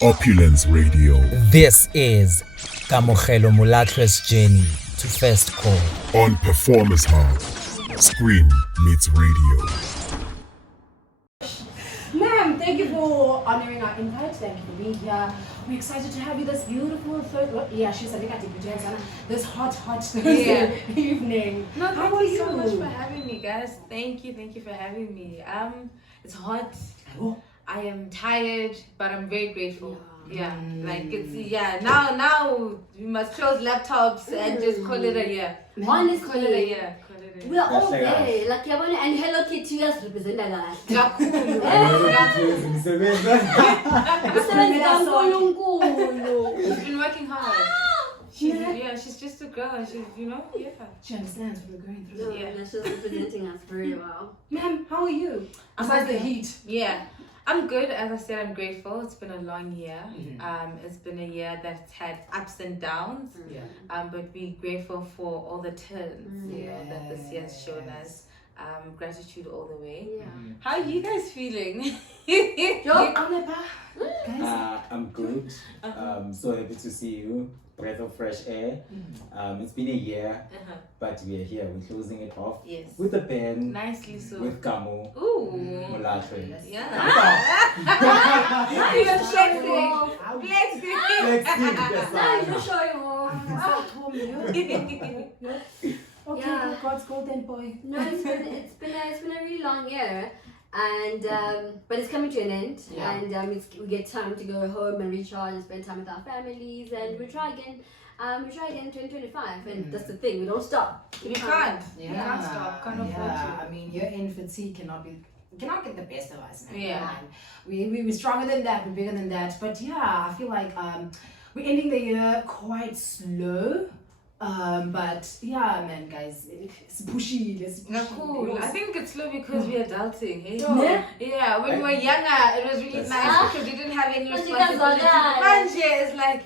Opulence Radio. This is Kamogelo Molatlhoe's journey to first call. On Performers Hub. Scream meets radio. Ma'am, thank you for honoring our invite. Thank you for being here. We're excited to have you this beautiful this hot Thursday evening. No, How thank are you so you? much for having me, guys. Thank you for having me. It's hot. Oh. I am tired, but I'm very grateful. Yeah, like now we must close laptops and just call it a year. Honestly, Call it a year. we are all there. Like yabona, and Hello Kitty has represented us. She's been working hard. She's just a girl. She understands what we're going through. Yeah, she's representing us very well. Ma'am, how are you? Besides the heat. Yeah. I'm good. As I said, I'm grateful. It's been a long year. It's been a year that's had ups and downs. But we're grateful for all the turns that this year has shown us. Gratitude all the way. How are you guys feeling? I'm good. So happy to see you. Breath of fresh air. It's been a year, but we are here. We're closing it off with a pen. Nicely so. With Kamogelo Molatlhoe. Yeah. You're flexing. Now you're showing off. Okay, God's golden boy. No, it's been a really long year, and but it's coming to an end, and we get time to go home and recharge and spend time with our families, and we try again. We try again in 2025, and that's the thing. We don't stop. We can't. We can't stop. Can't afford to. I mean, your infancy cannot get the best of us. Man. Yeah. We're stronger than that. We're bigger than that. But yeah, I feel like we're ending the year quite slow. But yeah, man, guys, it's pushy. Cool. I think it's slow because we're adulting. Hey? Yeah. When we were younger, it was really nice because we didn't have any responsibility. It's like,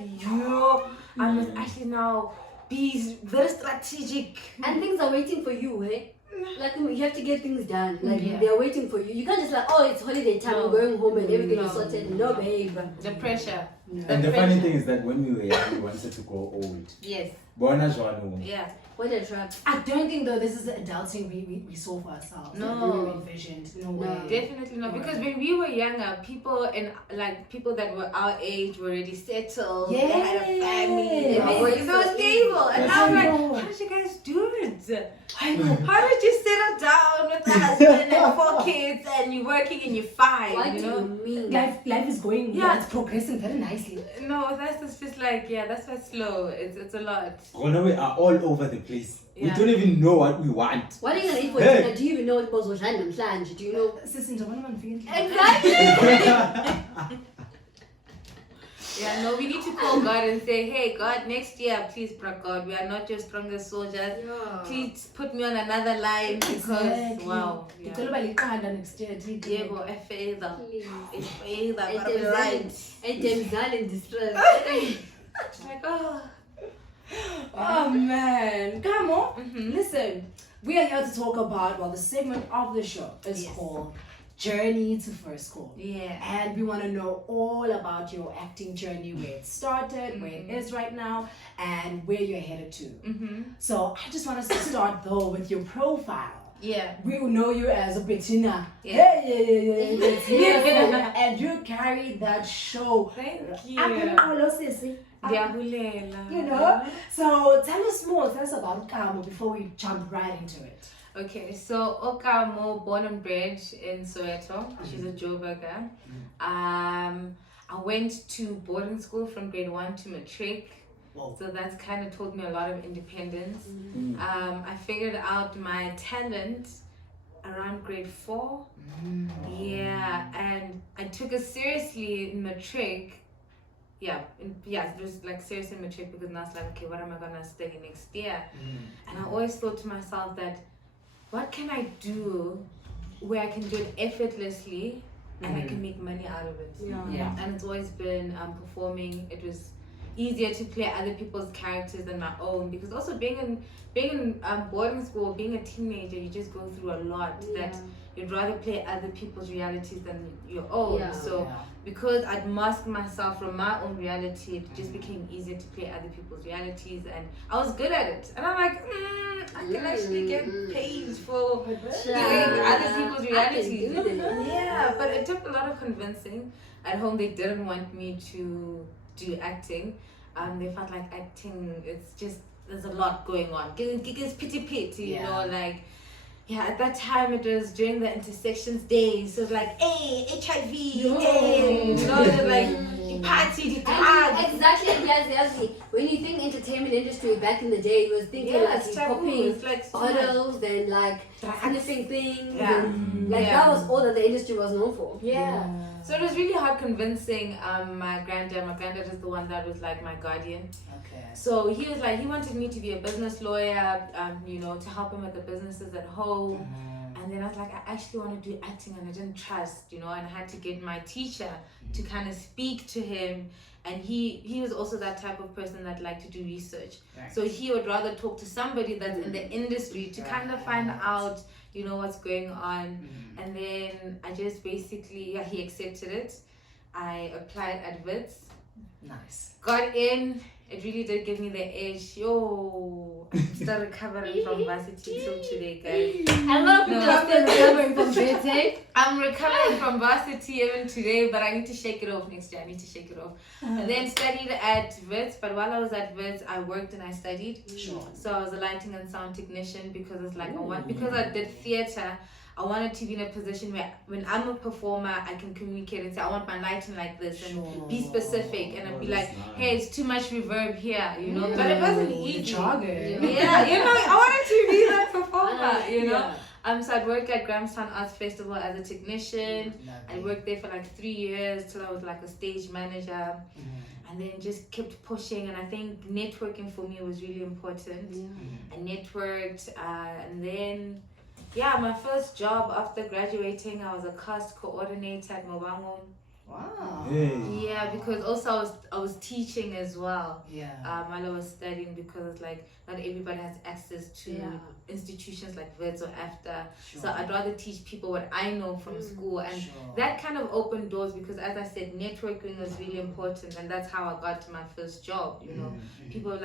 I must actually now be very strategic. And things are waiting for you, eh? Like you have to get things done. Like they're waiting for you. You can't just like, oh, it's holiday time. I'm going home and everything is sorted. No, babe. The pressure. And the funny thing is that when we were young, we wanted to grow old. Yes. Bona Retsang. Yeah. What a trap. I don't think though this is the adulting we saw for ourselves. No. We envisioned. No way. Definitely not. Because when we were younger, people that were our age were already settled. Yeah. They had a family. They were so stable. And now I'm like, how did you guys do it? I know. How did you settle down with a husband and 4 kids and you're working and you're fine? What do you mean? Life is going. Yeah. It's progressing very nicely. No, that's just like that's why it's slow. It's a lot. We are all over the place. We don't even know what we want. What are you gonna eat for dinner? Do you even know what was and flange? Do you know? Exactly. No, we need to call God and say, hey, God, next year, please, God, we are not your strongest soldiers. Please put me on another line because, wow. It's all about next year. In distress. Like, oh. Oh man, come on. Listen, we are here to talk about, the segment of the show is called Journey to First Call. And we want to know all about your acting journey, where it started, where it is right now, and where you're headed to. So I just want us to start though with your profile. We will know you as a Bettina. Bettina. And you carry that show. Thank you. You know? So tell us more. Tell us about Kamo before we jump right into it. Okay, so Okamo, born and bred in Soweto. She's a Joburg girl. I went to boarding school from grade 1 to matric. Wow. So that's kind of taught me a lot of independence. I figured out my talent around grade 4. And I took it seriously in matric. It was like serious in matric because now it's like, okay, what am I gonna study next year? And I always thought to myself that, what can I do where I can do it effortlessly and I can make money out of it? And it's always been performing. It was easier to play other people's characters than my own, because also being in boarding school, being a teenager, you just go through a lot that you'd rather play other people's realities than your own. Because I'd mask myself from my own reality, it just became easier to play other people's realities, and I was good at it. And I'm like, I can actually get paid for doing other people's realities. Yeah, but it took a lot of convincing. At home, they didn't want me to do acting. They felt like acting, it's just, there's a lot going on. It's pity, you know, like, yeah, at that time it was during the intersections days. So it was like, hey, HIV, hey, you know, like, you party, you drug. Exactly, yes. When you think entertainment industry back in the day, you was thinking like popping like bottles and like sniffing things. And, like that was all that the industry was known for. So it was really hard convincing my granddad. My granddad is the one that was like my guardian. So he was like, he wanted me to be a business lawyer, you know, to help him with the businesses at home. And then I was like, I actually want to do acting, and I didn't trust, you know, and I had to get my teacher to kind of speak to him. And he was also that type of person that liked to do research. So he would rather talk to somebody that's in the industry to kind of find out, you know, what's going on. And then I just basically, he accepted it. I applied at Wits. Nice. Got in. It really did give me the edge. Yo, I'm still recovering from varsity till today, guys. A lot of people are still recovering from Wits. I'm recovering from varsity even today, but I need to shake it off next year. I need to shake it off. And then studied at Wits, but while I was at Wits, I worked and I studied. So I was a lighting and sound technician because it's like because I did theatre. I wanted to be in a position where when I'm a performer, I can communicate and say, I want my lighting like this and be specific. And I'd be like, hey, it's too much reverb here, you know. But it wasn't easy. Yeah, you know, I wanted to be that performer, you know. So I'd work at Grahamstown Arts Festival as a technician. I worked there for like 3 years till I was like a stage manager. And then just kept pushing. And I think networking for me was really important. I networked and then... Yeah, my first job after graduating, I was a cast coordinator at Mobango. Wow. Yeah, because also I was teaching as well. While I was studying, because it's like not everybody has access to institutions like Wits or AFTA. So I'd rather teach people what I know from school, and that kind of opened doors because, as I said, networking was really important, and that's how I got to my first job. You know, people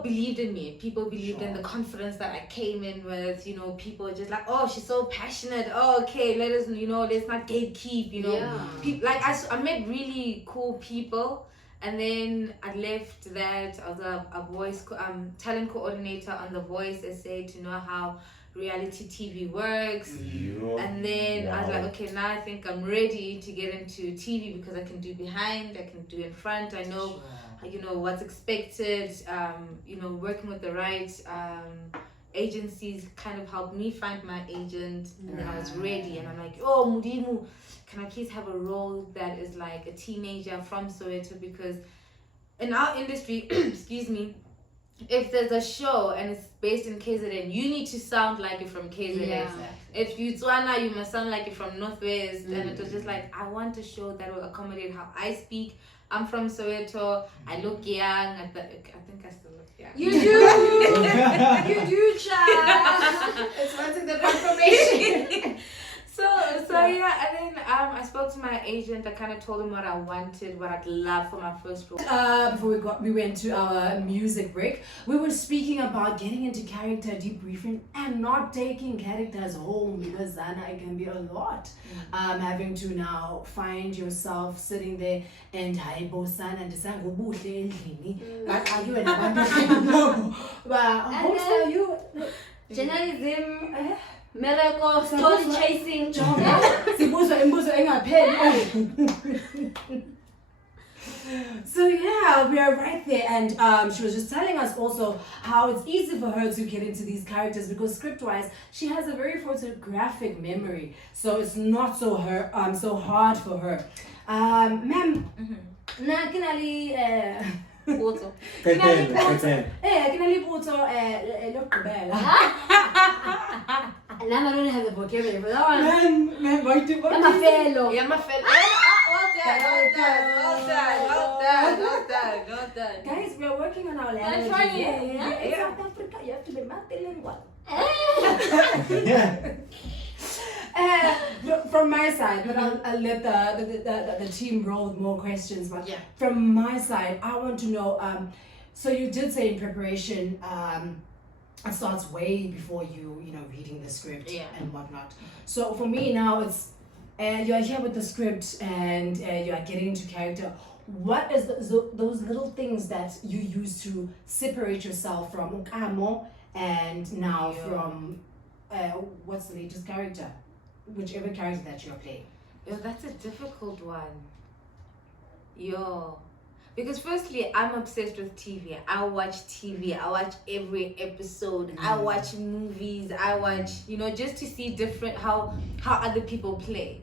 believed in me. People believed in the confidence that I came in with. You know, people just like, oh, she's so passionate. Oh, okay, let's not gatekeep. You know, I met really cool people, and then I left that. I was a voice talent coordinator on The Voice SA to know how reality TV works. And then I was like, okay, now I think I'm ready to get into TV because I can do behind, I can do in front. I know. You know what's expected. You know, working with the right agencies kind of helped me find my agent, and then I was ready. And I'm like, oh, Mudimu, can I please have a role that is like a teenager from Soweto? Because in our industry, excuse me, if there's a show and it's based in KZN, you need to sound like you're from KZN. If you Tswana, you must sound like you're from Northwest. And it was just like, I want a show that will accommodate how I speak. I'm from Soweto. I look young. I think I still look young. You do. You do, child. It's wanting the confirmation. So yeah, and then I spoke to my agent. I kind of told him what I wanted, what I'd love for my first role. Before we went to our music break, we were speaking about getting into character debriefing and not taking characters home, because Zana, it can be a lot. Having to now find yourself sitting there and Sana and like, are you an but you journalism, miracle, story chasing. So yeah, we are right there, and she was just telling us also how it's easy for her to get into these characters because script-wise she has a very photographic memory, so it's not so hard for her. Ma'am, na kinali Photo. kinali photo lokugqibela. And I don't have the vocabulary for that one. Ma'am, what do I'm a fellow. Yeah, my fellow. Well done. Guys, we are working on our language. I'm trying. Yeah. South Africa, you have to be multilingual. From my side, but I'll let the team roll with more questions. But from my side, I want to know. So you did say in preparation, it starts way before you reading the script and whatnot. So for me now, it's you're here with the script and you are getting into character. What is those little things that you use to separate yourself from Kamo and now from what's the latest character? Whichever character that you're playing. Yo, that's a difficult one. Yo. Because firstly, I'm obsessed with TV. I watch TV. I watch every episode. I watch movies. I watch, just to see different, how other people play,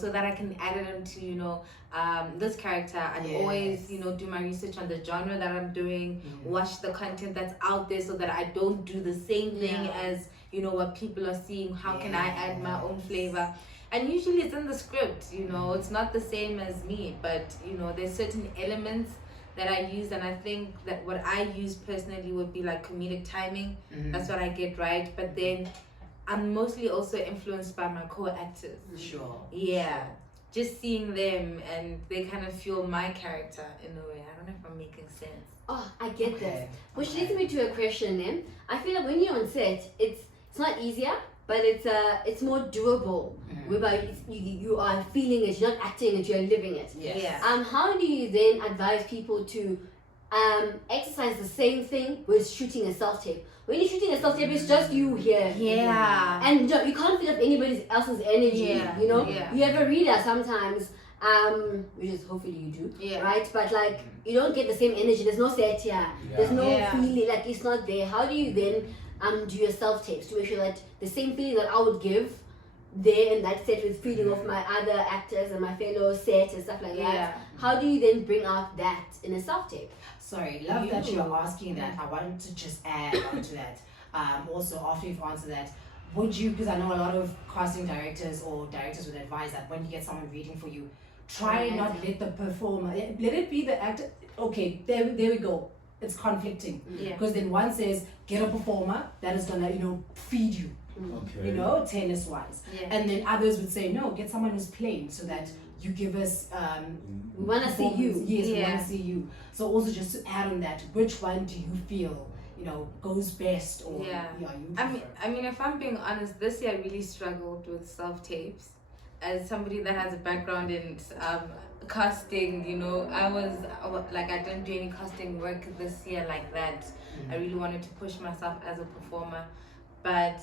so that I can add it into, this character. I'd always, do my research on the genre that I'm doing, watch the content that's out there so that I don't do the same thing as, what people are seeing. How can I add my own flavor? And usually it's in the script, it's not the same as me, but, there's certain elements that I use, and I think that what I use personally would be like comedic timing. That's what I get right, but then I'm mostly also influenced by my co-actors. Sure. Yeah. Just seeing them, and they kind of fuel my character in a way. I don't know if I'm making sense. Oh, I get this. Which leads me to a question, eh? I feel like when you're on set, it's not easier, but it's more doable. Whereby you are feeling it, you're not acting it, you're living it. How do you then advise people to exercise the same thing with shooting a self-tape? When you're shooting a self-tape, it's just you here. Yeah. And you can't fill up anybody else's energy, You have a reader sometimes, which is hopefully you do, right? But like, you don't get the same energy. There's no set here. There's no feeling, like it's not there. How do you then do your self-tapes to make sure that the same feeling that I would give there in that set with feeling of my other actors and my fellow sets and stuff like that, how do you then bring out that in a self-tape? Sorry, love that you're asking that. I wanted to just add on to that. Also, after you've answered that, would you, because I know a lot of casting directors or directors would advise that when you get someone reading for you, try not let the performer, let it be the actor. Okay, there we go. It's conflicting. Because then one says, get a performer that is gonna, feed you. Tennis wise. And then others would say, no, get someone who's playing so that you give us we wanna see you. Yes, we wanna see you. So also just to add on that, which one do you feel, goes best or you I mean if I'm being honest, this year I really struggled with self-tapes. As somebody that has a background in casting, I didn't do any casting work this year like that. I really wanted to push myself as a performer, but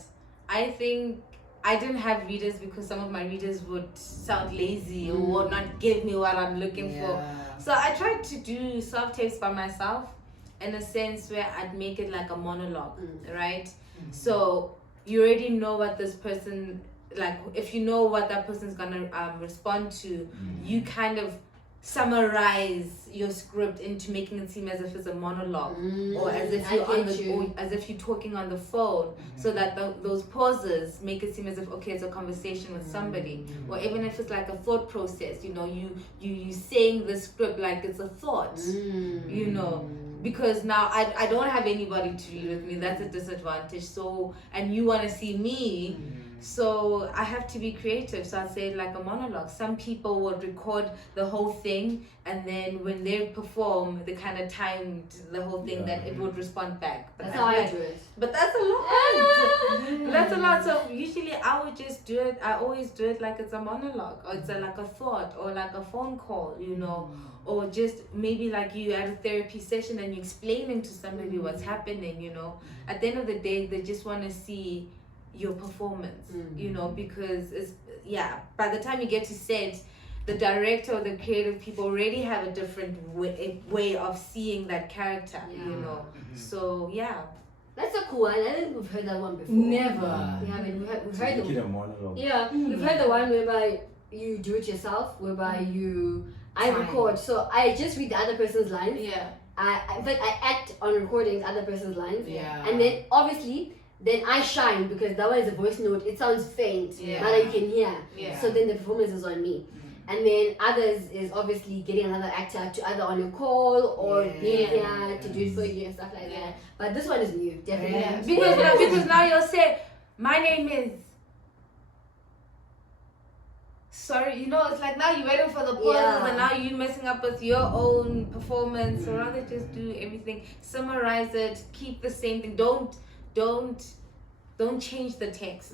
I think I didn't have readers because some of my readers would sound lazy or would not give me what I'm looking for. So I tried to do self-tapes by myself in a sense where I'd make it like a monologue, right? So you already know what this person, like if you know what that person's gonna respond to, you kind of summarize your script into making it seem as if it's a monologue or as if you're as if you're talking on the phone, so that those pauses make it seem as if it's a conversation with somebody, or even if it's like a thought process, you saying the script like it's a thought, because now I don't have anybody to read with me. That's a disadvantage. So, and you want to see me, so I have to be creative. So I say like a monologue. Some people would record the whole thing, and then when they perform, they kind of timed the whole thing that it would respond back. But that's how I do it. But that's a lot. That's a lot. So usually I would just do it. I always do it like it's a monologue, or it's like a thought, or like a phone call, or just maybe like you at a therapy session and you explaining to somebody what's happening. At the end of the day, they just want to see your performance, because it's by the time you get to set, the director or the creative people already have a different way of seeing that character, so that's a cool one. I think we've heard that one before. Never. We haven't. We've heard the monologue. We've heard the one whereby you do it yourself, whereby I record, so I just read the other person's lines. In fact, I act on recording the other person's lines. And then obviously, then I shine because that one is a voice note. It sounds faint, now that you can hear. So then the performance is on me. And then others is obviously getting another actor to either on a call or being here to do it for you and stuff like that. But this one is new, definitely. Because now you'll say, my name is. Sorry, it's like now you're waiting for the pauses and now you're messing up with your own performance. So rather just do everything, summarize it, keep the same thing. Don't change the text.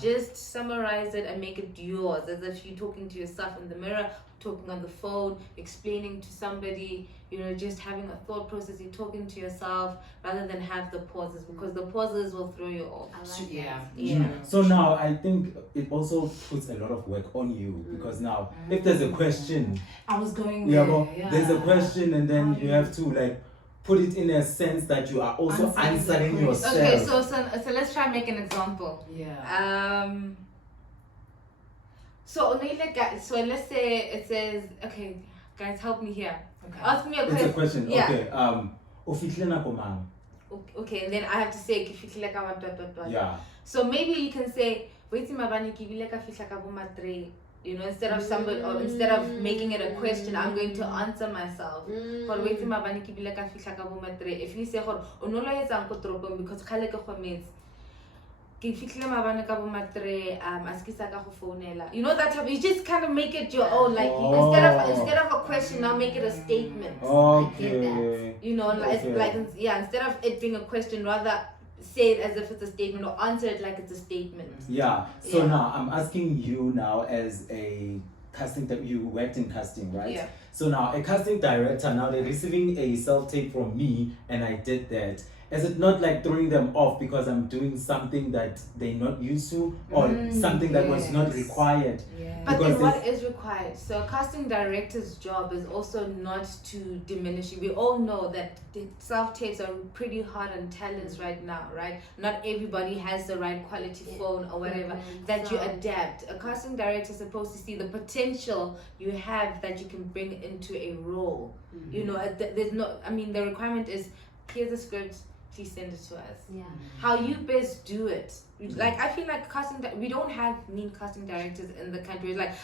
Just summarize it and make it yours, as if you're talking to yourself in the mirror, talking on the phone, explaining to somebody, just having a thought process. You're talking to yourself rather than have the pauses, because the pauses will throw you off. So now I think it also puts a lot of work on you, because now if there's a question, I was going there's a question, and then you have to like put it in a sense that you are also answering yourself. Okay, so let's try and make an example. So let's say it says, okay, guys, help me here. Ask me a question. It's a question. Okay. Ufihle nako mang? Okay, and then I have to say kifihle ka dot. So maybe you can say, wait mabani kibile ka fihla ka bo matre. Instead of somebody, or instead of making it a question, I'm going to answer myself. If you say, because that type, you just kind of make it your own. Like instead of a question, now make it a statement. Okay. Instead of it being a question, rather say it as if it's a statement, or answer it like it's a statement. So now I'm asking you now, as a casting, you worked in casting, right? So now a casting director, now they're receiving a self-tape from me and I did that. Is it not like throwing them off because I'm doing something that they're not used to, or something that was not required? But then what is required? So a casting director's job is also not to diminish it. We all know that the self-tapes are pretty hard on talents right now, right? Not everybody has the right quality phone or whatever, that you adapt. A casting director is supposed to see the potential you have that you can bring into a role. There's no, the requirement is, here's the script, please send it to us. How you best do it. Like, I feel like we don't have mean casting directors in the country. It's like,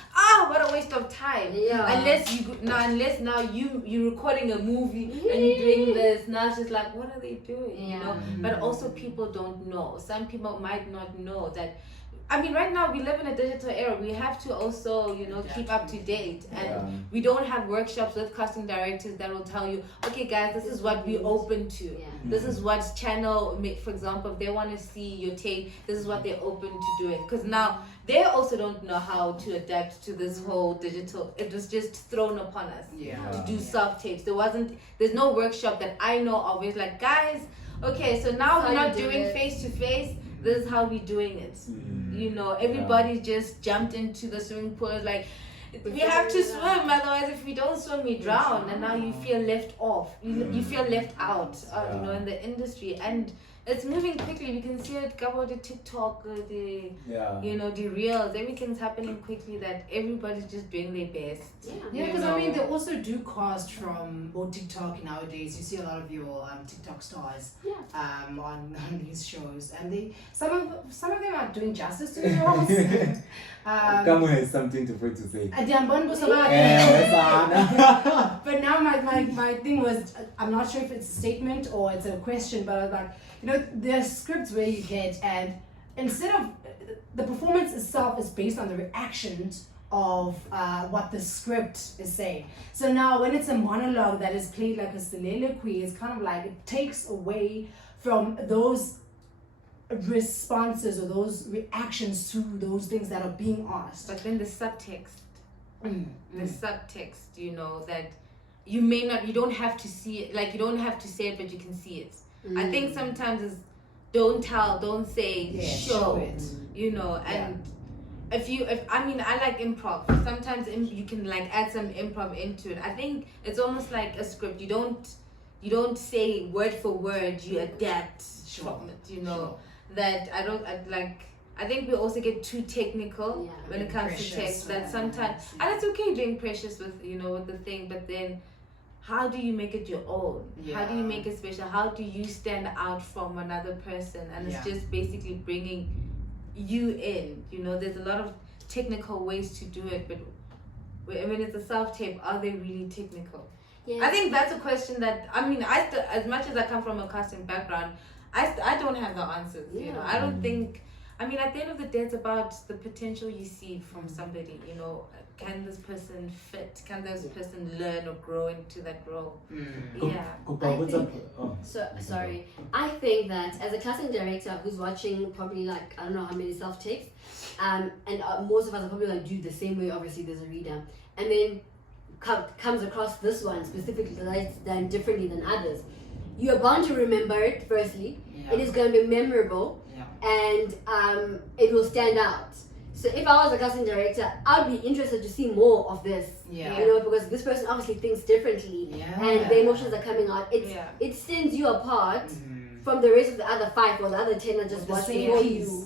what a waste of time. Unless now you're recording a movie and you're doing this. Now it's just like, what are they doing? But also people don't know. Some people might not know that. Right now we live in a digital era. We have to also, keep up to date. And we don't have workshops with casting directors that will tell you, okay guys, this is what we're open to. This is what channel, for example, if they want to see your tape, this is what they're open to doing. Because now they also don't know how to adapt to this whole digital. It was just thrown upon us to do self-tapes. There's no workshop that I know of. It's like, guys, okay, so now we're not doing face-to-face. This is how we're doing it. Everybody just jumped into the swimming pool. It's like, we have to swim, otherwise if we don't swim we drown. And now you feel left off. You feel left out in the industry. And it's moving quickly. We can see it cover the TikTok, the reels. Everything's happening quickly, that everybody's just doing their best. Because they also do cast from TikTok nowadays. You see a lot of your TikTok stars on these shows, and some of them are doing justice to their roles. Kamu has something to say. But now my thing was, I'm not sure if it's a statement or it's a question, but I was like, there are scripts where you get, and instead of the performance itself is based on the reactions of what the script is saying. So now when it's a monologue that is played like a soliloquy, it's kind of like it takes away from those responses or those reactions to those things that are being asked. But then the subtext, that you don't have to see it, like you don't have to say it, but you can see it. I think sometimes it's don't tell, don't say, show it. And I like improv. Sometimes you can like add some improv into it. I think it's almost like a script. You don't say word for word, you adapt from it, that I think we also get too technical when it comes to text, that sometimes, and it's okay being precious with with the thing, but then how do you make it your own? How do you make it special? How do you stand out from another person? And it's just basically bringing you in. There's a lot of technical ways to do it, but when it's a self-tape, are they really technical? I think that's a question that, as much as I come from a casting background, I don't have the answers. I don't think I mean, at the end of the day, it's about the potential you see from somebody. You know, can this person fit? Can this person learn or grow into that role? Yeah. Sorry. I think that as a casting director who's watching probably like I don't know how many self-tapes, and most of us are probably like do the same way. Obviously, there's a reader, and then comes across this one specifically that's done differently than others. You are bound to remember it. Firstly, it is going to be memorable, and it will stand out. So if I was a casting director, I'd be interested to see more of this. You know, because this person obviously thinks differently, and the emotions are coming out. It stands you apart from the rest of the other 5 or the other 10 are just watching for you.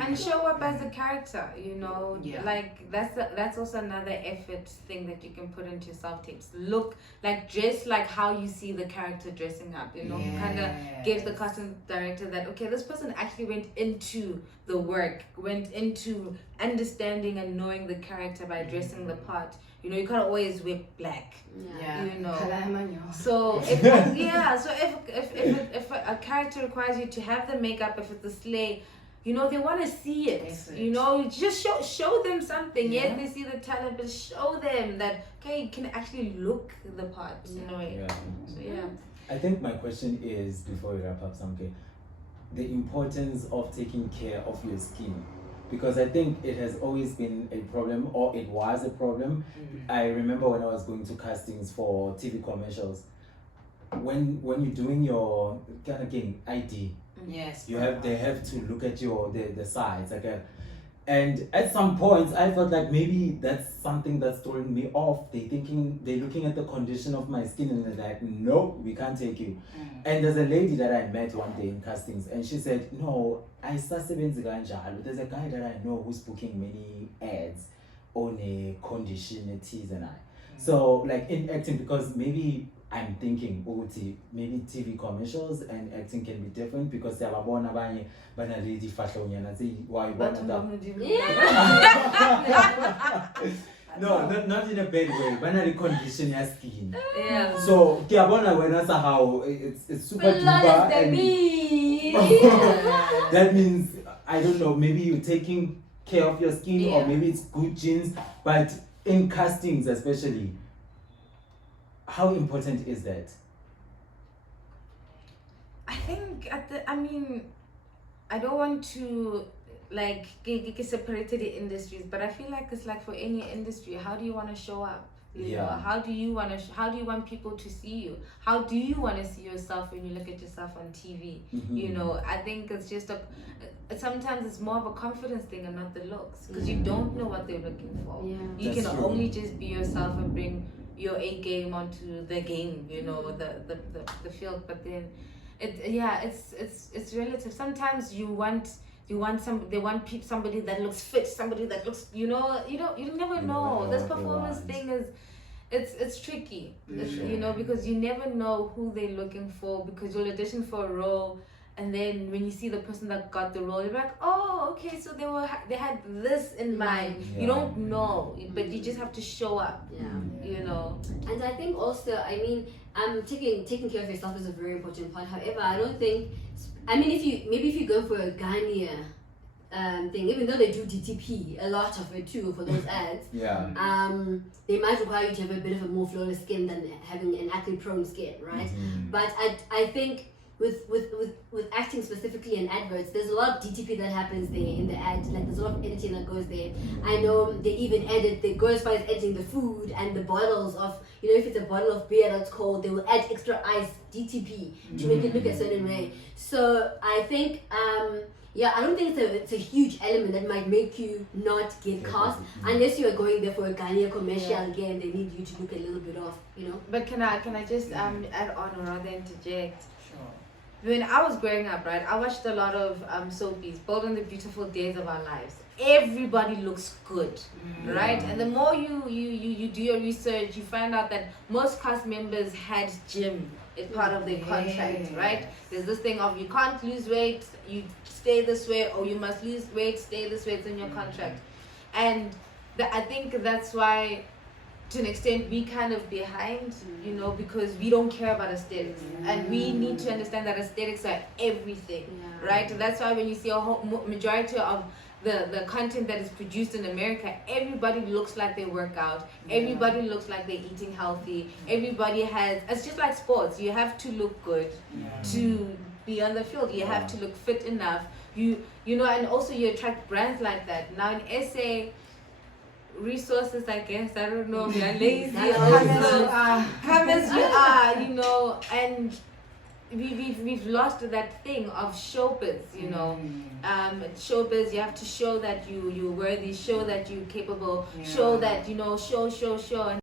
And show up as a character, you know. Like that's also another effort thing that you can put into self-tapes. Look, like dress like how you see the character dressing up, you know. Kind of gives the casting director that, okay, this person actually went into the work, went into understanding and knowing the character by dressing the part. You know, you can't always wear black. You know. So if if a character requires you to have the makeup, if it's a sleigh, you know, they want to see it. You know, just show them something. Yes, they see the talent, but show them that okay, you can actually look the part in a way. So I think my question is, before we wrap up, Samke, the importance of taking care of your skin. Because I think it has always been a problem, or it was a problem. I remember when I was going to castings for TV commercials, when you're doing your ID, they have to look at the sides, like and at some points I felt like maybe that's something that's throwing me off. They're looking at the condition of my skin and they're like, no, we can't take you. And there's a lady that I met one day in castings, and she said, no, there's a guy that I know who's booking many ads on a condition, T's and I. So like in acting, because maybe I'm thinking, maybe TV commercials and acting can be different, because no, not in a bad way. Banally condition your skin. So when I how it's super duper, and that means I don't know. Maybe you're taking care of your skin, or maybe it's good genes. But in castings, especially, how important is that? I think I don't want to like get separated the industries, but I feel like it's like for any industry. How do you want to show up? You know, how do you want people to see you? How do you want to see yourself when you look at yourself on TV? You know, I think it's just sometimes it's more of a confidence thing and not the looks, because you don't know what they're looking for. You can only just be yourself and bring your A game onto the game, you know, the field. But then it's relative. Sometimes they want somebody that looks fit, somebody that looks, you never know. This performance thing is it's tricky. You know, because you never know who they're looking for, because you'll audition for a role, and then when you see the person that got the role, you're like, oh, okay, so they had this in mind. You don't know, but you just have to show up. You know. And I think also, taking care of yourself is a very important part. However, I don't think, if you go for a Ghania thing, even though they do DTP, a lot of it too for those ads, they might require you to have a bit of a more flawless skin than having an acne prone skin, right? But I think with acting specifically in adverts, there's a lot of DTP that happens there in the ad. Like there's a lot of editing that goes there. I know they even they go as far as editing the food and the bottles of, if it's a bottle of beer that's cold, they will add extra ice DTP to make it look a certain way. So I think I don't think it's a huge element that might make you not get cast, unless you are going there for a Ghania commercial again. They need you to look a little bit off, But can I just add on or rather interject? When I was growing up, right, I watched a lot of soapies, Bold and the Beautiful Days of Our Lives. Everybody looks good, right? And the more you do your research, you find out that most cast members had gym as part of their contract, right? There's this thing of you can't lose weight, you stay this way, or you must lose weight, stay this way, it's in your contract. And I think that's why to an extent we kind of behind, you know, because we don't care about aesthetics, and we need to understand that aesthetics are everything, right? That's why when you see a whole majority of the content that is produced in America, everybody looks like they work out, everybody looks like they're eating healthy, everybody has, it's just like sports, you have to look good to be on the field, you have to look fit enough, you know, and also you attract brands like that. Now in SA, resources, I guess, I don't know, we are lazy, come as you are, you know, and we've lost that thing of showbiz, you know. Showbiz, you have to show that you're worthy, show that you're capable, show that, you know, show.